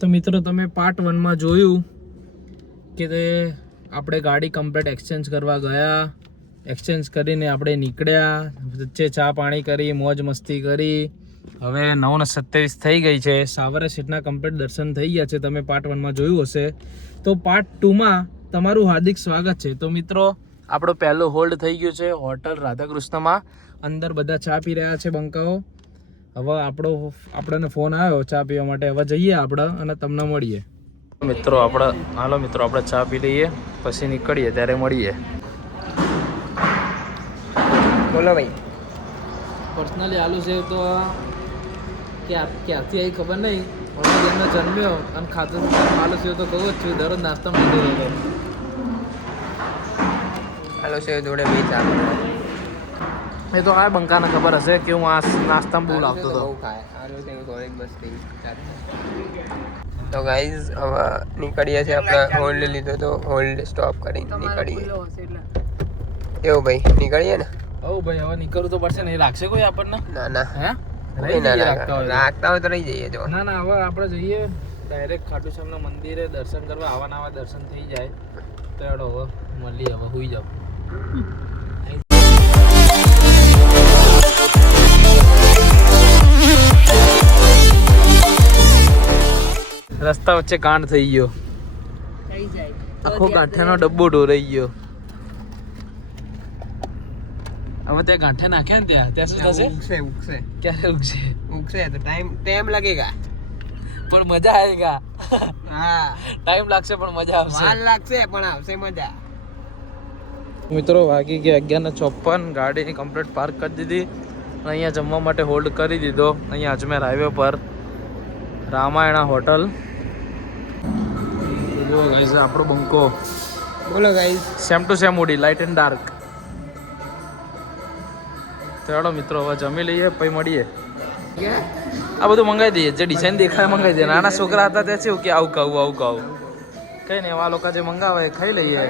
તો મિત્રો તમે પાર્ટ 1 માં જોયું કે આપણે ગાડી કમ્પ્લીટ એક્સચેન્જ કરવા ગયા, એક્સચેન્જ કરીને આપણે નીકળ્યા, વચ્ચે ચા પાણી કરી, મોજ મસ્તી કરી. હવે 9:27 થઈ ગઈ છે. સાવરે સીટના કમ્પ્લીટ દર્શન થઈ ગયા છે. તમે પાર્ટ 1 માં જોયું હશે. તો પાર્ટ 2 માં તમારું હાર્દિક સ્વાગત છે. તો મિત્રો આપણો પહેલો હોલ્ડ થઈ ગયો છે હોટલ રાધાકૃષ્ણમાં. અંદર બધા ચા પી રહ્યા છે બંકાઓ. હવે આપણને ફોન આવ્યો ચા પીવા માટે. હવે જઈએ આપણે અને તમને મળીએ મિત્રો. આપણે ચા પી લઈએ, પછી નીકળીએ, ત્યારે મળીએ. બોલો ભાઈ. પર્સનલી આલુ સેવ તો ક્યાંથી આવી ખબર નહીં, પણ એમનો જન્મ્યો અને ખાતો આલુ સેવ તો કહું જ છું, દરરોજ નાસ્તામાં લીધો હતો. આલુ સેવ જોડે બી ચા એ તો આ બંકાને ખબર હશે કે હું આ નાસ્તામાં બહુ લાવતો હતો. બહુ ખાય આલુ સેવ થોડીક મસ્તી. તો ગાઈઝ હવે નીકળીએ છીએ. આપણે હોલ્ડ લીધો તો હોલ્ડ સ્ટોપ કરી નીકળીએ. એવું ભાઈ નીકળીએ ને? હો ભાઈ, હવે નીકળવું તો પડશે ને. એ રાખશે કોઈ આપણને? ના ના, હે રાખતા હોય તો રહી જઈએ. જો ના ના, હવે આપણે જઈએ ડાયરેક્ટ ખાટુ શ્યામના મંદિરે દર્શન કરવા. આવા દર્શન થઈ જાય તો એડો હવે મળીએ. હવે હુઈ જાવ. રસ્તા વચ્ચે કાંડ થઈ ગયો. આખો ગાંઠિયાનો ડબ્બો ઢોરાઈ ગયો. હવે ત્યાં ગાંઠે નાખ્યા ને ત્યાં શું થશે? ઉગશે ક્યારે ઉગશે તો ટાઈમ લાગેગા પણ મજા આવેગા. હા, ટાઈમ લાગશે પણ મજા આવશે. વાર લાગશે પણ આવશે મજા. મિત્રો વાગી ગયા 11:54. ગાડીની કમ્પ્લીટ પાર્ક કરી દીધી અને અહીંયા જમવા માટે હોલ્ડ કરી દીધો. અહીંયા અજમેર હાઈવે પર રામાયણા હોટલ. જો ગાઈસ આપણો બંકો. બોલો ગાઈસ. સેમ ટુ સેમ ઉડી, લાઇટ એન્ડ ડાર્ક. તો હેડો મિત્રો હવે જમી લઈએ, પછી મળીએ. આ બધું મંગાવી દઈએ, જે ડિઝાઇન દેખાય મંગાવી દઈએ. નાના છોકરા હતા ત્યાં શું કે આવું કહું કઈ નહીં. આ લોકો જે મંગાવે એ ખાઈ લઈએ.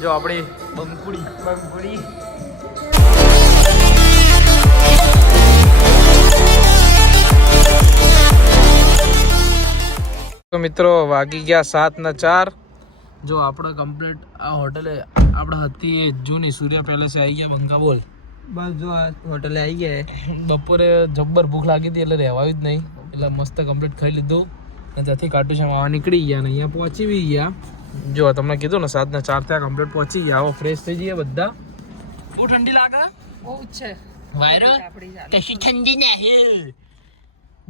જો આપણી બંકુડી. તો મિત્રો વાગી ગયા 7:04. જો આપણે કમ્પ્લીટ આ હોટલે આપણે હતી જૂની સૂર્ય પેલેસે આવી ગયા. બંકા બોલ. બસ જો આ હોટલે આવી ગયા. બપોરે જબ્બર ભૂખ લાગી હતી એટલે રહેવાયું જ નહીં, એટલે મસ્ત કમ્પ્લીટ ખાઈ લીધું અને ત્યાંથી ખાટુ શ્યામ આવવા નીકળી ગયા ને અહીંયા પહોંચી બી ગયા. જો તમને કીધું ને 7:04 ત્યાં કમ્પ્લીટ પહોંચી ગયા. આવો ફ્રેશ થઈ જઈએ બધા. બહુ ઠંડી લાગે. બહુ છે વાયરો. કશી ઠંડી નહીં.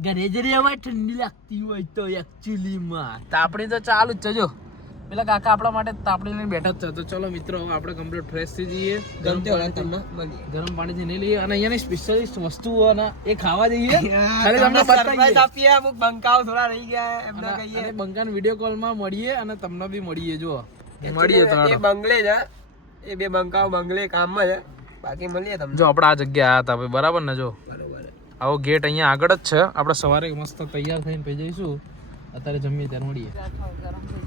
ઘરે જરી હવે ઠંડી લાગતી હોય તો એકચ્યુઅલીમાં તાપણી તો ચાલુ જ છે. જો પેલા કાકા આપણા માટે તાપણી લઈને બેઠા જ છે. તો ચલો મિત્રો હવે આપણે કમ્પ્લીટ ફ્રેશ થઈ જઈએ. ગરમ પાણીથી નહીં લઈએ અને અહીંયાની સ્પેશિયલિસ્ટ વસ્તુઓ એ ખાવા જઈએ. ખાલી તમને સરપ્રાઈઝ આપીએ. અમુક બંકાઓ થોડા રહી ગયા એમને કહીએ. અને બંકાને વિડિયો કોલમાં મળીએ અને તમને બી મળીએ. જો મળીએ તો એ બંગલે છે, એ બે બંકાઓ બંગલે કામમાં છે. બાકી મળીએ તમને. જો આપણે આ જગ્યા આવ્યા હતા ભાઈ, બરાબર ને? જો આવો ગેટ અહીંયા આગળ જ છે. આપણે સવારે મસ્ત તૈયાર થઈને પી જઈશું. અત્યારે જમીએ ત્યારે મળીએ.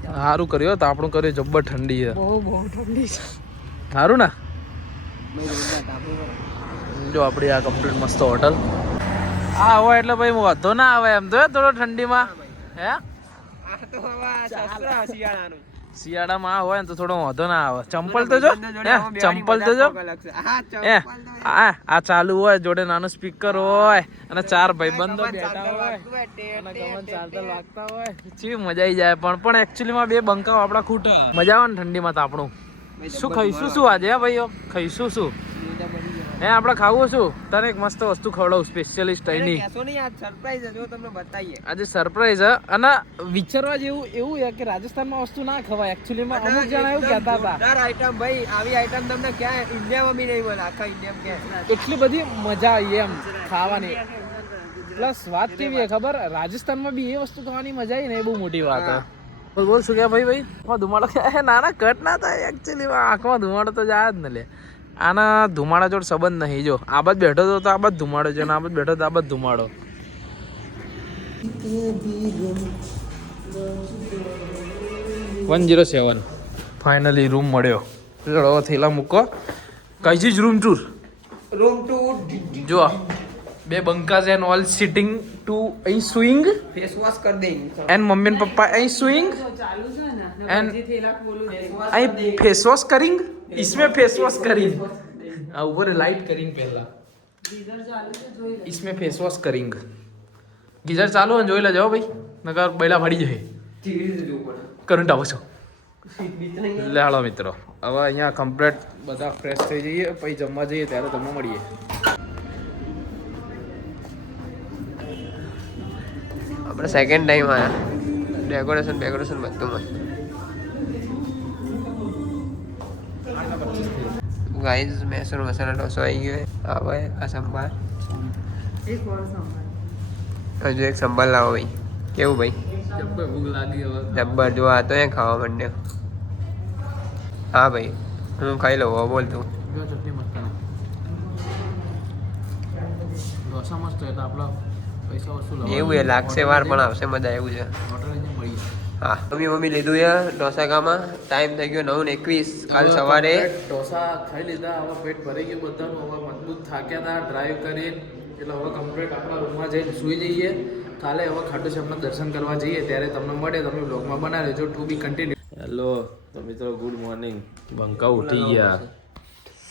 સારું કર્યું તો આપણું કર્યું. જબ્બર ઠંડી છે, બહુ ઠંડી છે. સારું ને? જો આપણી આ કમ્પ્લીટ મસ્ત હોટલ. આ હોય એટલે ભાઈ વાંધો ના આવે એમ તો થોડો ઠંડીમાં. હે શિયાળામાં આ હોય ને તો થોડો વાંધો ના આવે. ચંપલ તો જો, ચંપલ તો જો. આ ચાલુ હોય, જોડે નાનું સ્પીકર હોય અને 4 ભાઈબંધો બેઠા હોય અને ગમન ચાલતા લાગતા હોય. ચી મજા આવી જાય. પણ એકચ્યુઅલીમાં 2 બંકાઓ આપણા ખૂટા. મજા આવે ને ઠંડીમાં. તો આપણું શું ખાઈશું શું આજે? હે ભાઈઓ, ખાઈશું શું? હે આપણે ખાવું શું? તને એક મસ્ત વસ્તુ ખવડાવું સ્પેશિયલિસ્ટ અહીંની. આજે સરપ્રાઈઝ છે અને વિચારવા જેવું એવું છે કે રાજસ્થાનમાં વસ્તુ ના ખવાય એકચ્યુઅલીમાં. અમુક જણા એવું કહેતા હતા આઈટમ ભાઈ, આવી આઈટમ તમને ક્યાં ઇન્ડિયામાં બી નહીં મળે. આખા ઇન્ડિયામાં ક્યાં એટલી બધી મજા આવી એમ ખાવાની. પ્લસ વાત કેવી છે ખબર? રાજસ્થાનમાં બી એ વસ્તુ ખાવાની મજા આવી ને, એ બહુ મોટી વાત છે. બોલ શું કે ભાઈ? ધુમાડો ના કટ ના થાય એકચ્યુઅલીમાં. આંખમાં ધુમાડો તો જાય જ ને લે. આના ધુમાડા જોડે સંબંધ નહીં. જો આ બાદ બેઠો તો આ બાદ ધુમાડો છે, આ બાદ બેઠો તો આ બાદ ધુમાડો. 107 ફાઇનલી રૂમ મળ્યો. થેલા મૂકો. કઈ જ રૂમ ટૂર. રૂમ ટુ જો બે બંકાસ એન્ડ ઓલ સિટિંગ ટુ અહીં સ્વિંગ फेस वॉश कर देंगे એન્ડ મમ્મી એન્ડ પપ્પા અહીં સ્વિંગ એન્ડ અહીં फेस वॉश करिंग इसमें फेस वॉश करिंग આ ઉપર લાઈટ કરિંગ પહેલા इसमें फेस वॉश करिंग ગીઝર ચાલુ અને જોઈ લેજો ભાઈ નકર બૈલા ફાડી જાય કરંટ આવો છો લે હાલો મિત્રો હવે અહીંયા કમ્પ્લીટ બધા ફ્રેશ થઈ જઈએ પછી જમવા જઈએ ત્યારે તમને મળીએ આપણે સેકન્ડ ટાઈમ આયા ડેકોરેશન બધું મસ્ત ગાઈઝ મેસૂર મસાલા ઢોસો આવી ગયો હા ભાઈ આ સંભાર હજુ એક સંભાર લાવો ભાઈ કેવું ભાઈ ભૂખ લાગી હવે જબ્બર જો આ તો એ ખાવા માંડ્યો હા ભાઈ હું ખાઈ લઉં હવે બોલ તું ચટણી મસ્ત ઢોસા મસ્ત એટલે આપણા પૈસા વસૂલ એવું એ લાગશે વાર પણ આવશે મજા એવું છે હા મમ્મી લીધું છે ઢોસાકામાં ટાઈમ થઈ ગયો 9:21 કાલ સવારે ઢોસા ખાઈ લીધા હવે પેટ ભરાઈ ગયું બધાનું હવે મજબૂત થાક્યા હતા ડ્રાઈવ કરીને એટલે હવે કમ્પ્લીટ આપણા રૂમમાં જઈને સૂઈ જઈએ કાલે હવે ખાટુ શ્યામના દર્શન કરવા જઈએ ત્યારે તમને મળે તમે બ્લોગમાં બનાવી લેજો ટુ બી કન્ટિન્યુ હેલો તો મિત્રો ગુડ મોર્નિંગ બંકા ઉઠી ગયા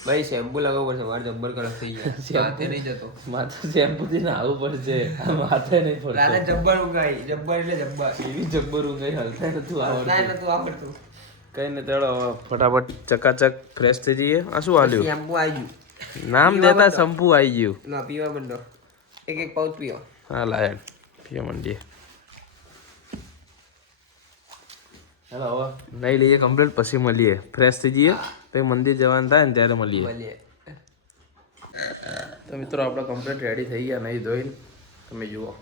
ભાઈ શેમ્પુ લગાવવું પડશે મારે જબ્બર કલર થઈ ગયા માથે નહીં જતો માથે શેમ્પુ થી નાવું પડશે માથે નહીં પડશે રાતે જબ્બર ઉગાઈ જબ્બર એટલે જબ્બર એવી જબ્બર ઊંઘાઈ હલતા નતું આવડતું કઈ ને તેડો ફટાફટ ચકાચક ફ્રેશ થઈ જઈએ આ શું આલ્યું શેમ્પુ આવી ગયું નામ દેતા શંપુ આવી ગયું ના પીવા મંડો એક પાઉચ પીવો હા લાયન પીવા માંડીએ હેલો હવે નહીં લઈએ કમ્પ્લીટ પછી મળીએ ફ્રેશ થઈ જઈએ પછી મંદિર જવાનું થાય ને ત્યારે મળીએ તો મિત્રો આપણે કમ્પ્લીટ રેડી થઈ ગયા નહીં ધોઈને તમે જુઓ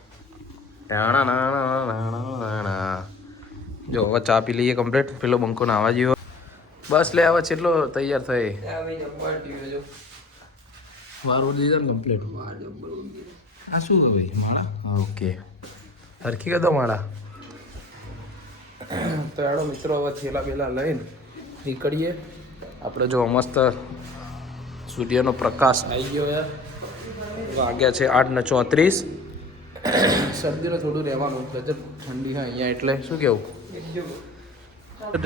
જો હવે ચા પી લઈએ કમ્પ્લીટ પેલો બંકો નાવા જેવો બસ લે હવે કેટલો તૈયાર થઈ વાર ઉડી દીધા ને કમ્પ્લીટ આ શું ભાઈ માળા ઓકે હરખી કદો માળા તો યાડો મિત્રો હવે થેલા બેલા લઈને નીકળીએ આપણે જો મસ્ત સૂર્યનો પ્રકાશ આવી ગયો યાર વાગ્યા છે 8:34 શરદીનો થોડું રહેવાનું ગજબ ઠંડી હા અહીંયા એટલે શું કેવું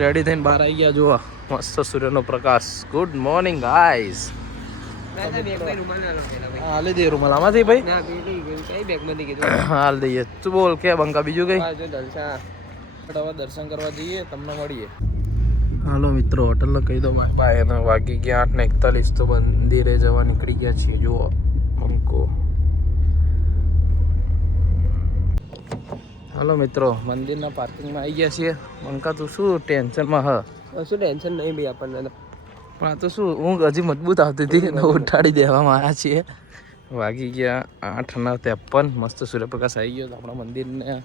રેડી થઈને બહાર આવી ગયા જોવા મસ્ત સૂર્યનો પ્રકાશ ગુડ મોર્નિંગ ગાઈઝ હાલ દે રૂમાલ આમાંથી ભાઈ હાલ દઈએ તું બોલ કે બંકા બીજું કઈ હવે દર્શન કરવા જઈએ તમને મળીએ હાલો મિત્રો હોટલને કહી દો બાય અને વાગી ગયા 8:41 તો મંદિરે જવા નીકળી ગયા છીએ જુઓ બંકો હાલો મિત્રો મંદિરના પાર્કિંગમાં આવી ગયા છીએ બંકા તું શું ટેન્શનમાં શું ટેન્શન નહીં ભાઈ આપણને પણ આ તો શું ઊંઘ હજી મજબૂત આવતી હતી ને ઉઠાડી દેવામાં આવ્યા છીએ વાગી ગયા 8:53 મસ્ત સૂર્યપ્રકાશ આવી ગયો તો આપણા મંદિરને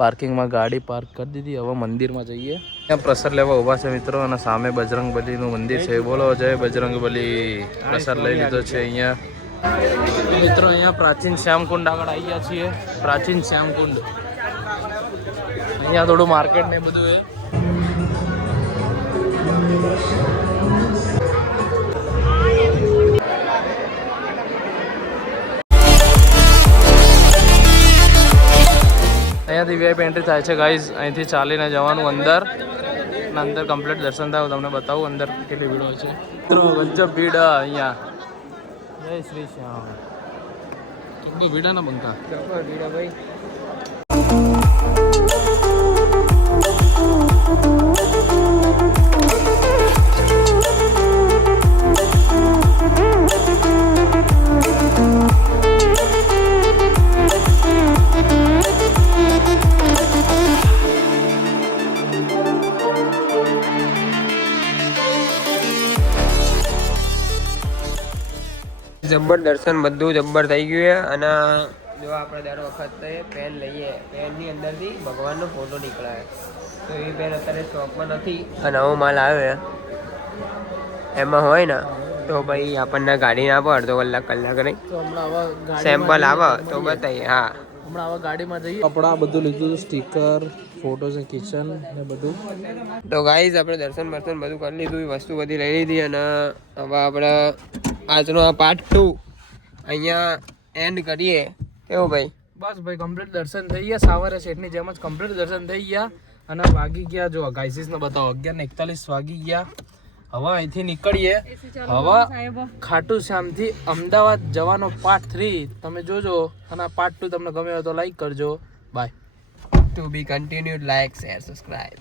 પાર્કિંગમાં ગાડી પાર્ક કરી દીધી હવે મંદિરમાં જઈએ ત્યાં પ્રસાદ લેવા ઊભા છે મિત્રો અને સામે બજરંગબલીનું મંદિર છે બોલો જય બજરંગબલી પ્રસાદ લઈ લીધો છે અહીંયા મિત્રો અહીંયા પ્રાચીન શ્યામકુંડ આગળ આવી ગયા છીએ પ્રાચીન શ્યામકુંડ અહીંયા થોડું માર્કેટ ને બધું એ અહીંયાથી વીઆઈપી એન્ટ્રી થાય છે ગાઈઝ અહીંથી ચાલીને જવાનું અંદર અને અંદર કમ્પ્લીટ દર્શન થાય તમને બતાવું અંદર કેટલી ભીડ હોય છે ગજબ ભીડ અહીંયા જય શ્રી શ્યામ કેટલું ભીડ ને બંકા ભાઈ જબ્બર દર્શન બધું જબ્બર થઈ ગયું છે અને જો આપણે દર વખત પેન લઈએ પેનની અંદરથી ભગવાનનો ફોટો નીકળાય તો એ પેન અત્યારે સ્ટોકમાં નથી અને નવો માલ આવ્યો એમાં હોય ને તો ભાઈ આપણને ગાડી ના આપો અડધો કલાક નહીં તો હમણાં હવે સેમ્પલ આવે તો બતાવીએ હા હમણાં હવે ગાડીમાં જઈએ કપડા બધું લીધું સ્ટીકર ફોટોસ કિચન ને બધું તો ગાઈઝ આપણે દર્શન બધું કરી લીધું વસ્તુ બધી લઈ લીધી અને હવે આપણે આજનો આ પાર્ટ 2 અહીંયા એન્ડ કરીએ. કેવું ભાઈ? બસ ભાઈ કમ્પ્લીટ દર્શન થઈ ગયા. સવારે શેઠની જેમ જ કમ્પ્લીટ દર્શન થઈ ગયા અને વાગી ગયા જો ગાઈસીસ ને બતાવો 11:41 વાગી ગયા. હવે અહીંથી નીકળીએ. હવે ખાટુ શ્યામથી અમદાવાદ જવાનો પાર્ટ 3 તમે જોજો અને આ પાર્ટ 2 તમને ગમે હોય તો લાઈક કરજો. By. To be continued. Like, share, subscribe.